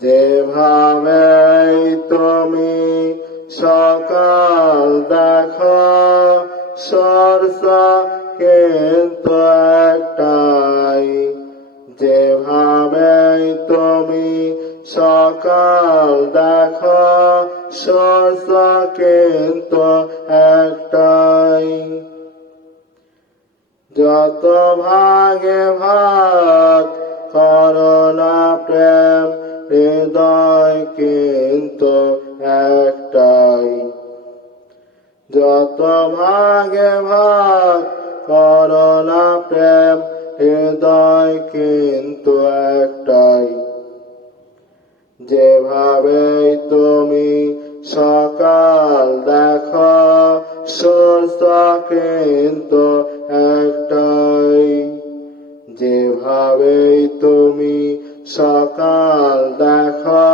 যেভাবে তুমি সকাল দেখো সরসা কিন্তু একটাই। যেভাবে তুমি সকাল দেখো সরসা কিন্তু একটাই। যত ভাগে ভাগ করো না প্রেম হৃদয় কিন্তু একটাই। যত ভাগে ভাগ করো না প্রেম হৃদয় কিন্তু একটাই। যেভাবে তুমি সকাল দেখো সরসা কিন্তু একটাই। যেভাবে তুমি সকাল দেখো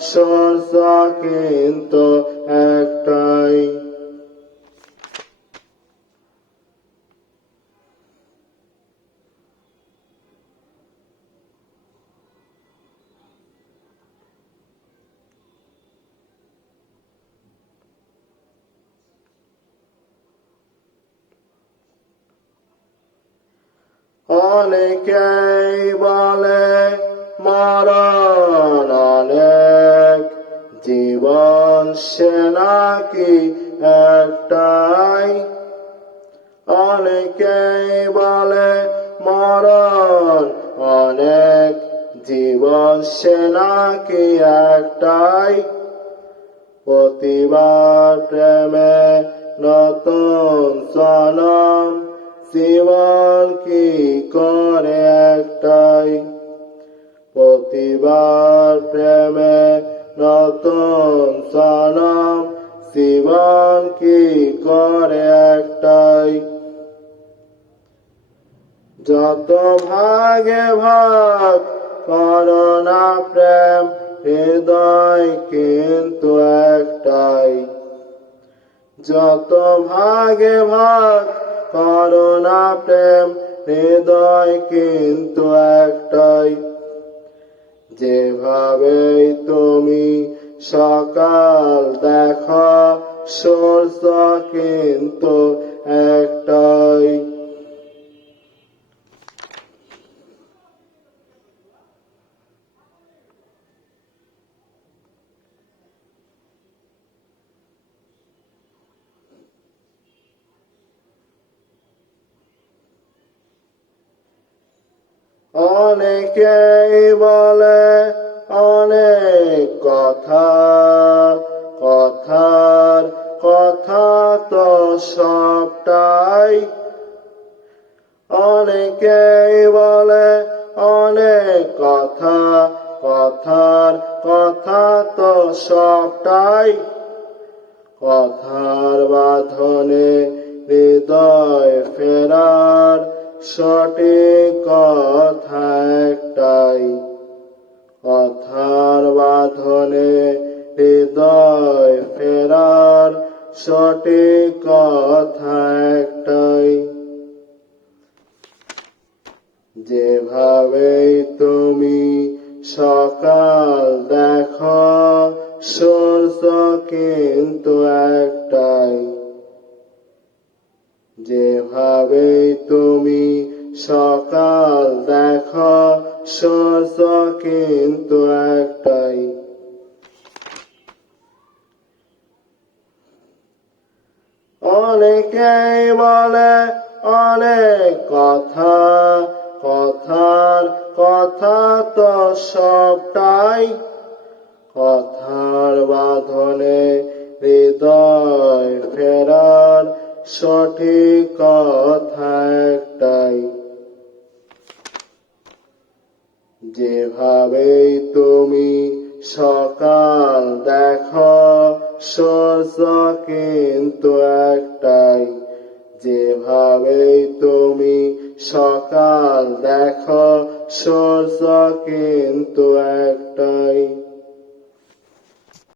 সরসা কিন্তু একটাই। অনেকেই বলে মরণ অনেক, জীবন সে নাকি একটাই। অনেকেই বলে মরণ অনেক, জীবন সে নাকি একটাই। প্রতিবার প্রেমে নতুন জনম, জীবন কি করে একটাই। প্রতিবার প্রেমে নতুন জনম, জীবন কি করে একটাই। যত ভাগে ভাগ করো না প্রেম হৃদয় কিন্তু একটাই। যত ভাগে ভাগ করো না প্রেম হৃদয় কিন্তু একটাই। যেভাবে তুমি সকাল দেখো সরসা কিন্তু একটাই। অনেকেই বলে অনেক কথা, কথার কথা তো সবটাই। অনেকেই বলে অনেক কথা, কথার কথা তো সবটাই। কথার বাঁধনে হৃদয় ফেরার সঠিক কথা একটাই। কথার বাঁধনে হৃদয় ফেরার সঠিক কথা একটাই। যেভাবে তুমি সকাল দেখো সরসা কিন্তু একটাই। যেভাবে তুমি সকাল দেখো সরসা কিন্তু একটাই। অনেকেই বলে অনেক কথা, কথার কথা তো সবটাই। কথার বাঁধনে হৃদয় ফেরার সঠিক কথা একটাই। যেভাবে তুমি সকাল দেখো সরসা কিন্তু একটাই। যেভাবে তুমি সকাল দেখো সরসা কিন্তু একটাই।